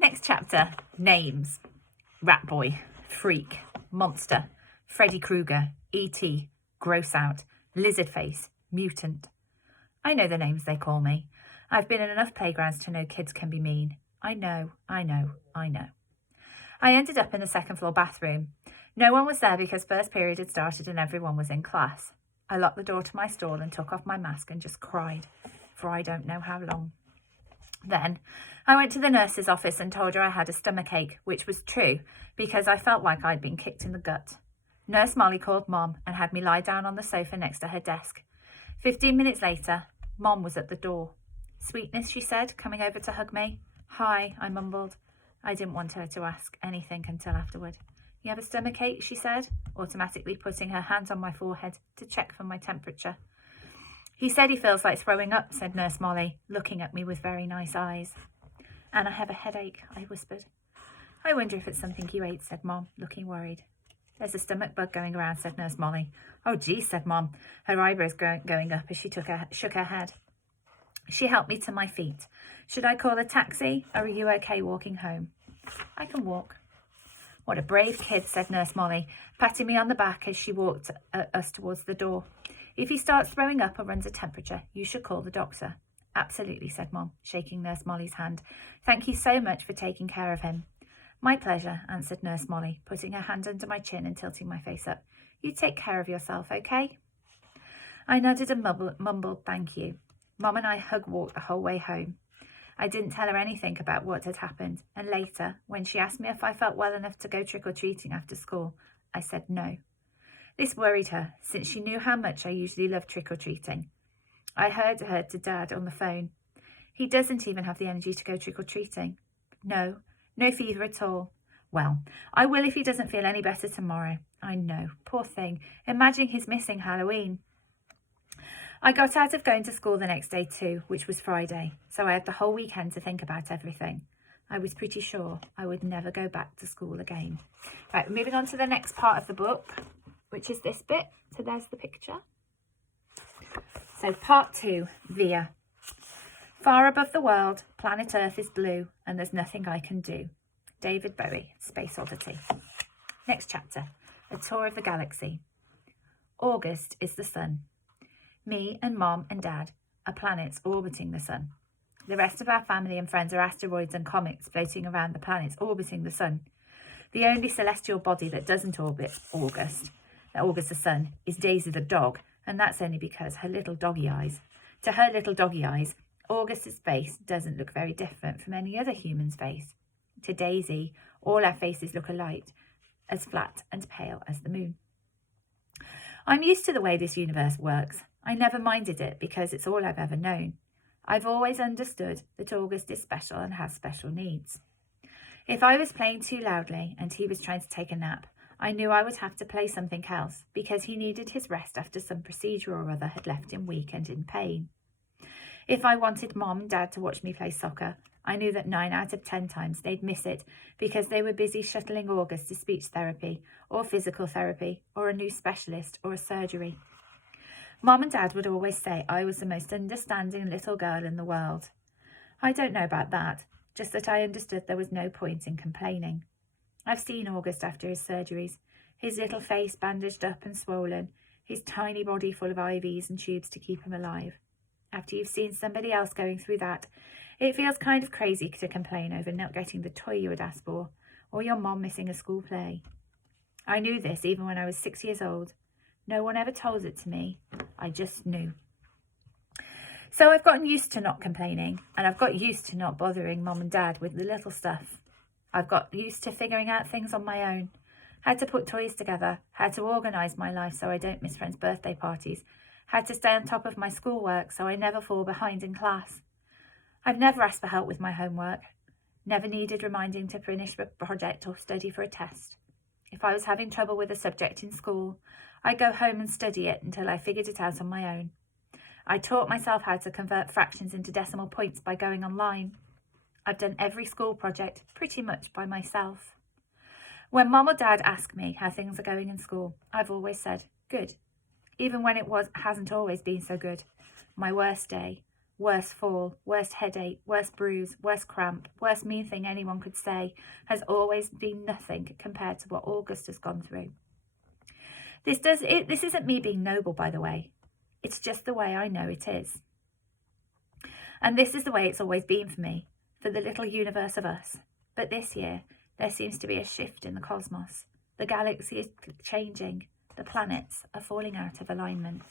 Next chapter, names. Rat Boy, Freak, Monster, Freddy Krueger, E.T., Gross Out, Lizard Face, Mutant. I know the names they call me. I've been in enough playgrounds to know kids can be mean. I know. I ended up in the second floor bathroom. No one was there because first period had started and everyone was in class. I locked the door to my stall and took off my mask and just cried for I don't know how long. Then I went to the nurse's office and told her I had a stomachache, which was true because I felt like I'd been kicked in the gut. Nurse Molly called Mom and had me lie down on the sofa next to her desk. 15 minutes later, Mom was at the door. Sweetness, she said, coming over to hug me. Hi, I mumbled. I didn't want her to ask anything until afterward. You have a stomachache, she said, automatically putting her hand on my forehead to check for my temperature. He said he feels like throwing up, said Nurse Molly, looking at me with very nice eyes. And I have a headache, I whispered. I wonder if it's something you ate, said Mom, looking worried. There's a stomach bug going around, said Nurse Molly. Oh, gee, said Mom, her eyebrows going up as she shook her head. She helped me to my feet. Should I call a taxi, or are you okay walking home? I can walk. What a brave kid, said Nurse Molly, patting me on the back as she walked us towards the door. If he starts throwing up or runs a temperature, you should call the doctor. Absolutely, said Mom, shaking Nurse Molly's hand. Thank you so much for taking care of him. My pleasure, answered Nurse Molly, putting her hand under my chin and tilting my face up. You take care of yourself, okay? I nodded and mumbled thank you. Mom and I hug-walked the whole way home. I didn't tell her anything about what had happened, and later, when she asked me if I felt well enough to go trick-or-treating after school, I said no. This worried her, since she knew how much I usually loved trick-or-treating. I heard her to Dad on the phone. He doesn't even have the energy to go trick-or-treating. No fever at all. Well, I will if he doesn't feel any better tomorrow. I know, poor thing. Imagine he's missing Halloween. I got out of going to school the next day too, which was Friday, so I had the whole weekend to think about everything. I was pretty sure I would never go back to school again. Right, moving on to the next part of the book, which is this bit. So there's the picture. So part 2, Via. Far above the world, planet Earth is blue, and there's nothing I can do. David Bowie, Space Oddity. Next chapter, A Tour of the Galaxy. August is the sun. Me and Mom and Dad are planets orbiting the sun. The rest of our family and friends are asteroids and comets floating around the planets orbiting the sun. The only celestial body that doesn't orbit August the sun, is Daisy the dog, and that's only because her little doggy eyes. To her little doggy eyes, August's face doesn't look very different from any other human's face. To Daisy, all our faces look alike, as flat and pale as the moon. I'm used to the way this universe works. I never minded it because it's all I've ever known. I've always understood that August is special and has special needs. If I was playing too loudly and he was trying to take a nap, I knew I would have to play something else because he needed his rest after some procedure or other had left him weak and in pain. If I wanted Mom and Dad to watch me play soccer, I knew that 9 out of 10 times they'd miss it because they were busy shuttling August to speech therapy or physical therapy or a new specialist or a surgery. Mom and Dad would always say I was the most understanding little girl in the world. I don't know about that, just that I understood there was no point in complaining. I've seen August after his surgeries, his little face bandaged up and swollen, his tiny body full of IVs and tubes to keep him alive. After you've seen somebody else going through that, it feels kind of crazy to complain over not getting the toy you had asked for, or your mom missing a school play. I knew this even when I was 6 years old. No one ever told it to me. I just knew. So I've gotten used to not complaining, and I've got used to not bothering Mom and Dad with the little stuff. I've got used to figuring out things on my own, how to put toys together, how to organise my life so I don't miss friends' birthday parties, how to stay on top of my schoolwork so I never fall behind in class. I've never asked for help with my homework, never needed reminding to finish a project or study for a test. If I was having trouble with a subject in school, I'd go home and study it until I figured it out on my own. I taught myself how to convert fractions into decimal points by going online. I've done every school project pretty much by myself. When Mom or Dad ask me how things are going in school, I've always said, good, even when it hasn't always been so good. My worst day, worst fall, worst headache, worst bruise, worst cramp, worst mean thing anyone could say has always been nothing compared to what August has gone through. This isn't me being noble, by the way. It's just the way I know it is. And this is the way it's always been for me, for the little universe of us. But this year, there seems to be a shift in the cosmos. The galaxy is changing. The planets are falling out of alignment.